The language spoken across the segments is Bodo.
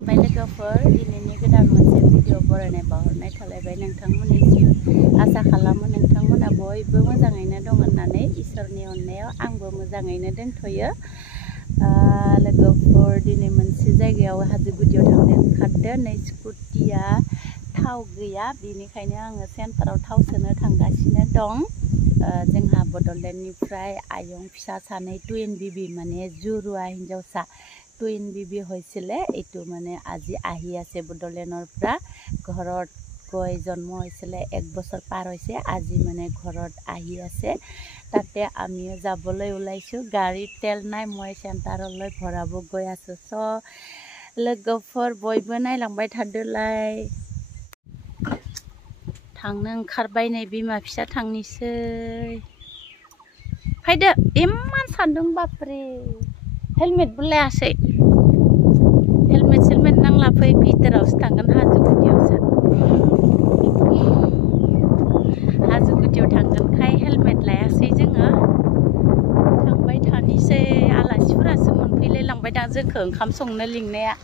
ओमफ्राय लोगोफोर दिनैनि गोदान मोनसे भिडिअ बरायनाय बावहरनाय थालायबाय नोंथांमोननिसिम आसा खालामो नोंथांमोना बयबो मोजाङैनो दं होननानै इसोरनि अननायाव आंबो मोजाङैनो दोनथ'यो। लोगोफोर दिनै मोनसे जायगायाव हाजो गुदियाव थांनो ओंखारदों। नै स्कुटिया थाव गैया, बेनिखायनो आङो सेन्टाराव थाव सोनो थांगासिनो दं। जोंहा बड'लेण्डनिफ्राय आयं फिसा सानै टुइन बिबि माने जुरुवा हिन्जावसा টুইন বিবি হৈছিলে। এইটো মানে আজি আহি আছে বডলেণ্ডৰ পৰা। ঘৰত গৈ জন্ম হৈছিলে, 1 বছৰ পাৰ হৈছে, আজি মানে ঘৰত আহি আছে। তাতে আমিও যাবলৈ ওলাইছোঁ। গাড়ীত তেল নাই, মই চেণ্টাৰলৈ ভৰাব গৈ আছোঁ। লোগोफोर बयबो नायलांबाय थादोलाय। थांनो ओंखारबाय नै बिमा फिसा थांनिसै। फायदो, इमान सान्दुं बापरे। हेलमेटबो लायासै। हेलमेट नांला, फै भितरावसो थांगोन, हाजो गुदियावसो। हाजो गुदियाव थांगोनखाय हेलमेट लायासै जोङो। थांबाय थानिसै। आलासिफोरासो मोनफैलाय लांबाय दा जोंखौ ओंखाम संनो लिंनाया।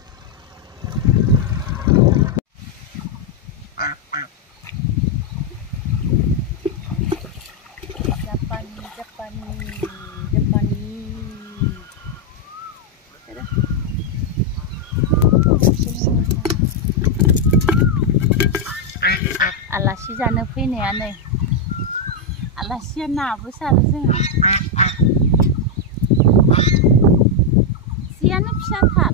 जापानी आलासि जानो फैनायानो। आलासिया नाबो सारो जोङो। जियानो फिसाथार।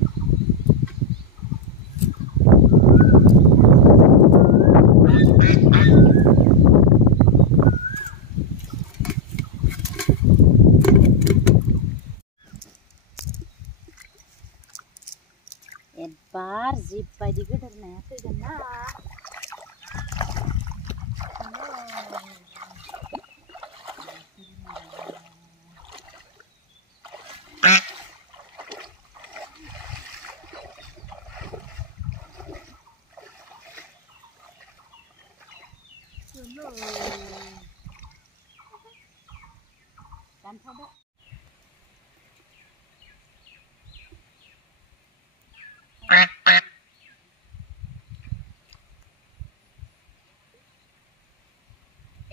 एबार जिब बायदि गोदोर नाया फैगोन ना। दानथ'दो।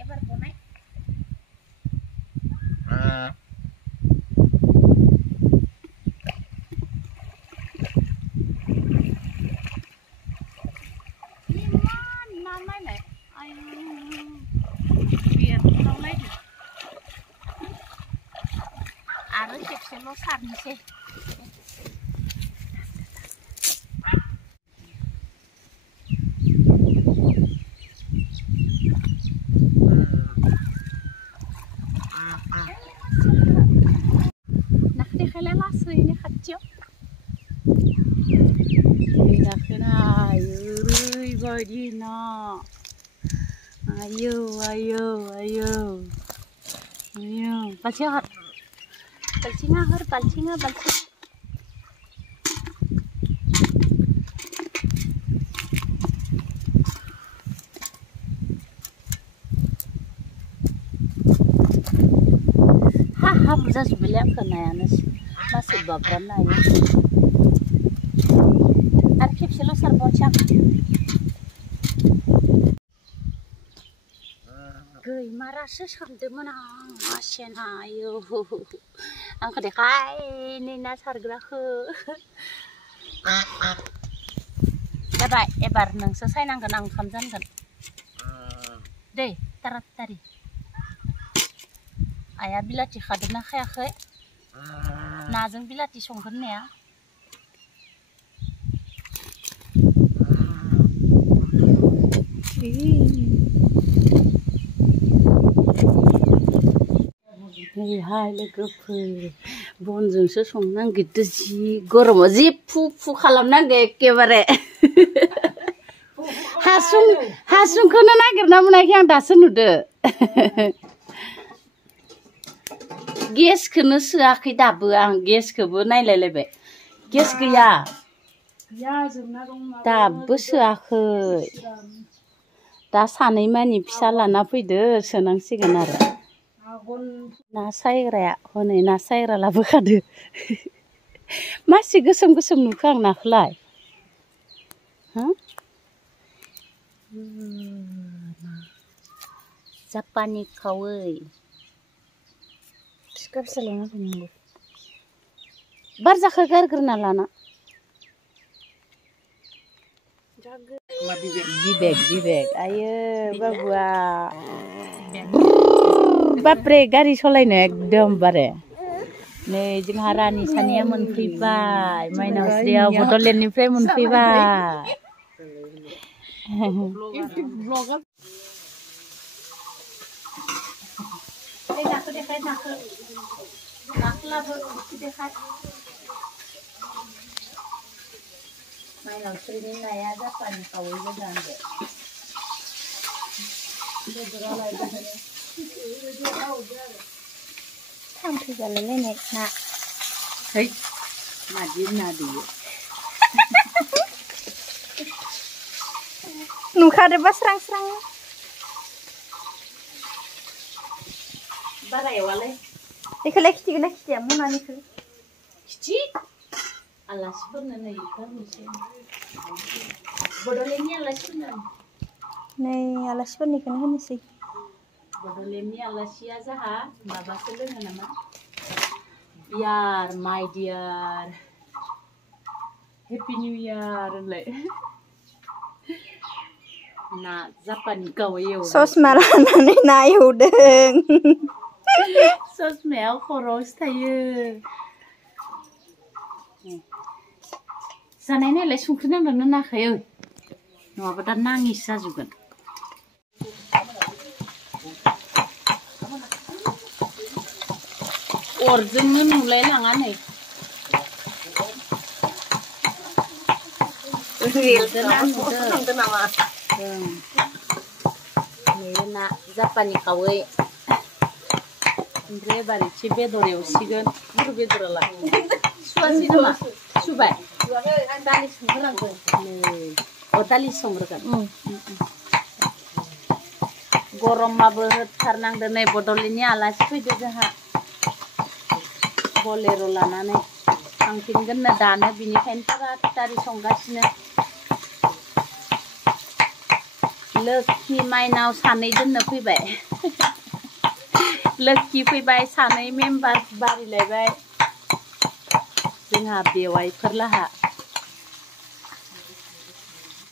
एबार गनाय। इमान ना नायलाय, आयु बेरलावलायदों। आरो खेबसेल' सारनोसै। नाखदेखायलाय लासैनो खाथियाव। नाखोना ओरैबायदि ना। आयौ आयौ आयौ आयौ। बाल्थिं हर, बाल्थिङा हर, बाल्थिङा बाल्थिं। हाब्रु जाजोब्बायलै आंखौ नायानो मासे बाब्रानो नायो। आरो खेबसेल' सारबावनोसै आं। गैमारासो सानदोंमोन आं, मासेना। आयौ आंखौ देखाय नै ना सारग्राखौ। जाबाय, एबार नोंसो सायनांगोन, आं ओंखाम जानगोन दै तारातारि। आइया बिलाथि खादोंना खायाखै? नाजों बिलाथि संगोन होननाया। नैहाय लोगोफोर, बनजोंसो संनो नागिरदों। जि गरमाव जि फु खालामनांगौ एखेबारे। हासुंखौनो नागिरना मोनाखै आं, दासो नुदो। गेसखौनो सोआखै दाबो आं, गेसखौबो नायलायलायबाय। गेस गैया, दाबो सोआखै। दा सानै मानि फिसा लाना फैदो, सोनांसिगोन आरो। ना सायग्राया हनै ना सायग्रा लाबोखादो। मासे गोसोम नुखो आं नाखौलाय। जापानी खावै सिखा फिसा लाना फैनांगौ बार जाखो गारग्रोना लाना बिबेक आयो बाबुआ बाप्रे गारि सालायनो एकदम बारे नै जोंहा रानि सानैया मोनफैबाय माइनावस्रियाव बड'लेण्डनिफ्राय मोनफैबाय नाखौ देखाय नाखौ लाबो देखाय माइनावस्रिनि नाया जापानी खावै गोजानबो थांफै जालायलायनाय ना है मादि ना बेयो नुखादोबा स्रां स्रां बारा एवालाय बेखौलाय खिथिया मनानिखौ खिथि आलासिफोरनो नै होनोसै बड'लेण्डनि आलासिफोरनो नै आलासिफोरनिखौनो होनोसै बड'लेण्डनि आलासिया जाहा माबासो लोङो नामा बियार माइ डियार हेपि निउ इयार होनलाय ना जापानी खावै एवदों ससमा लानानै ना एवदों ससमायाव खर'आवसो थायो जानाय नायलाय संख्रि नांदोंना नाङाखै नङाबा दा नाङिसो जाजोबगोन अरजोंनो नुलाय लाङा नै ना जापानी खावै ओमफ्राय एबार एसे बेदर एवसिगोन बर' बेदरालाय सुवासै नामा सुबाय दालि संग्रोनांगौ नै दालि संग्रोगोन गरमाबो होथारनांदों नै बड'लेण्डनि आलासि फैदो जोंहा बलेर' लानानै थांफिनगोननो दानो बिनिखायनो थाराथारि संगासिनो लोक्षि माइनाव सानै दोननो फैबाय लोक्षि फैबाय सानै मेम्बार बारिलायबाय जोंहा बेवाइफोर लाहा